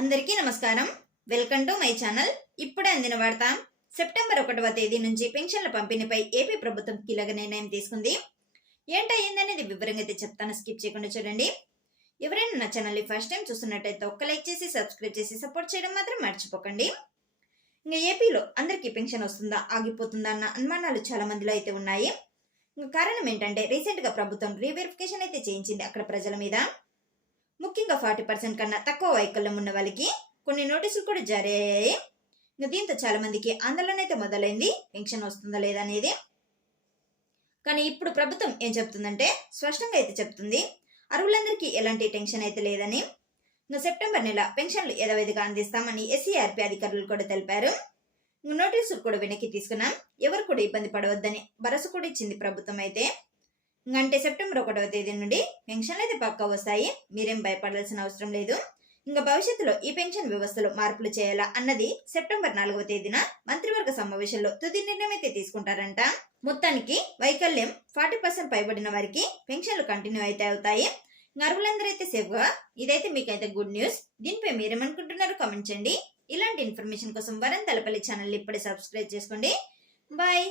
అందరికీ నమస్కారం. Welcome to my channel. ఇప్పుడే అందిన వార్త సెప్టెంబర్ ఒకటవ తేదీ నుంచి పెన్షన్ల పంపిణీపై ఏపీ ప్రభుత్వం కీలక నిర్ణయం తీసుకుంది. ఏంటయ్యిందనేది వివరంగా అయితే చెప్తాను. స్కిప్ చేయకుండా చూడండి. ఎవరైనా నా ఛానల్ని ఫస్ట్ టైం చూస్తున్నట్టయితే ఒక్క లైక్ చేసి సబ్స్క్రైబ్ చేసి సపోర్ట్ చేయడం మాత్రం మర్చిపోకండి. ఇంకా ఏపీలో అందరికీ పెన్షన్ వస్తుందా ఆగిపోతుందా అన్న అనుమానాలు చాలా మందిలో అయితే ఉన్నాయి. ఇంకా కారణం ఏంటంటే రీసెంట్గా ప్రభుత్వం రీవెరిఫికేషన్ అయితే చేయించింది అక్కడ ప్రజల మీద. ముఖ్యంగా ఫార్టీ పర్సెంట్ కన్నా తక్కువ వైకల్యం ఉన్న వాళ్ళకి కొన్ని నోటీసులు కూడా జారీ. అయ్యాయి ఇంకా దీంతో చాలా మందికి ఆందోళన అయితే మొదలైంది. పెన్షన్ వస్తుందా లేదా అనేది. కానీ ఇప్పుడు ప్రభుత్వం ఏం చెప్తుందంటే స్పష్టంగా అయితే చెప్తుంది. అర్హులందరికీ ఎలాంటి టెన్షన్ అయితే లేదని. ఇంకా సెప్టెంబర్ నెల పెన్షన్లు యథావిధిగా అందిస్తామని ఎస్సీఆర్పీ అధికారులు కూడా తెలిపారు. నోటీసులు కూడా వెనక్కి తీసుకున్నాం. ఎవరు కూడా ఇబ్బంది పడవద్దని భరోసా కూడా ఇచ్చింది ప్రభుత్వం అయితే. ఇంకంటే సెప్టెంబర్ ఒకటవ తేదీ నుండి పెన్షన్లు అయితే పక్కా వస్తాయి. మీరేం భయపడాల్సిన అవసరం లేదు. ఇంకా భవిష్యత్తులో ఈ పెన్షన్ వ్యవస్థలో మార్పులు చేయాలా అన్నది సెప్టెంబర్ నాలుగవ తేదీన మంత్రివర్గ సమావేశంలో తుది నిర్ణయం అయితే తీసుకుంటారంట. మొత్తానికి వైకల్యం ఫార్టీ పర్సెంట్ పైబడిన వారికి పెన్షన్లు కంటిన్యూ అయితే అవుతాయి. ఇంకా అర్హులందరూ అయితే సేఫ్గా? ఇదైతే మీకైతే గుడ్ న్యూస్. దీనిపై మీరేమనుకుంటున్నారో కామెంట్ చేయండి. ఇలాంటి ఇన్ఫర్మేషన్ కోసం వరం తలపల్లి ఛానల్ ఇప్పుడే సబ్స్క్రైబ్ చేసుకోండి. బాయ్.